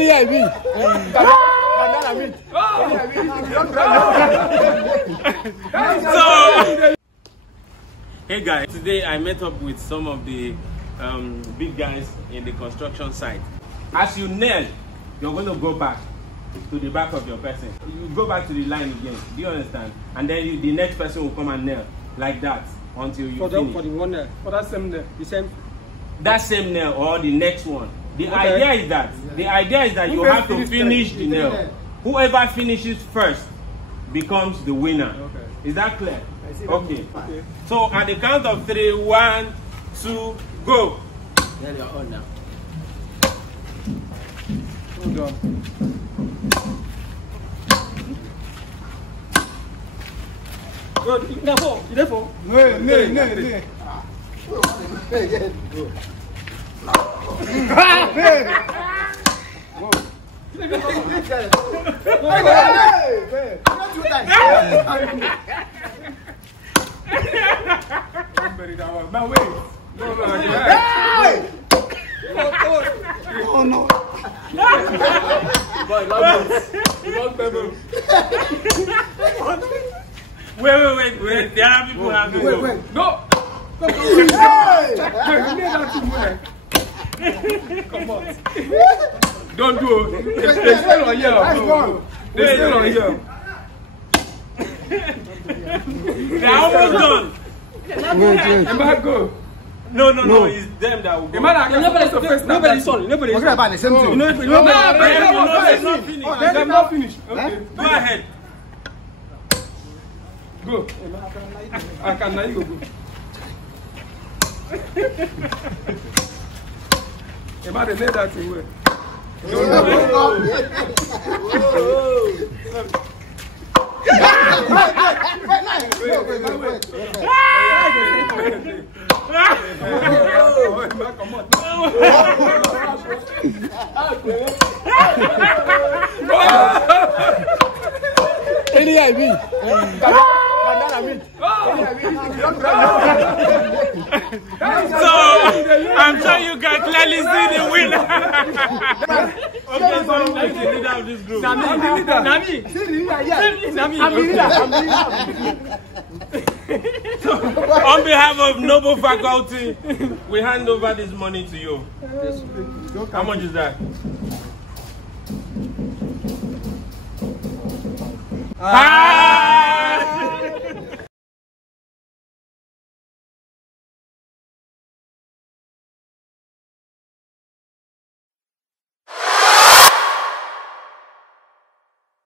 So, hey guys, today I met up with some of the big guys in the construction site. As you nail, you're going to go back to the back of your person. You go back to the line again. Do you understand? And then the next person will come and nail like that until you finish. For the one nail, for that same nail, the same. That same nail or the next one. The idea is that you have to finish the nail. Whoever finishes first becomes the winner. Okay. Is that clear? Okay. So at the count of 3, 1, 2, go. Then you're on now. Hold on. Good. You therefore. No. Oh no. Wait. The other people have to go. No. Come on. Don't do it. They still on here. They still on here. They're almost done. Go. No, it's them that will go. Nobody's on. Nobody's on. About the same thing. They're not finished. Okay. Go ahead. Go. I can now you go. Emma, they made that thing well. So I'm sure you can clearly see the winner. Okay, so I'm the leader of this group. Nami. On behalf of Noble Faculty, we hand over this money to you. How much is that?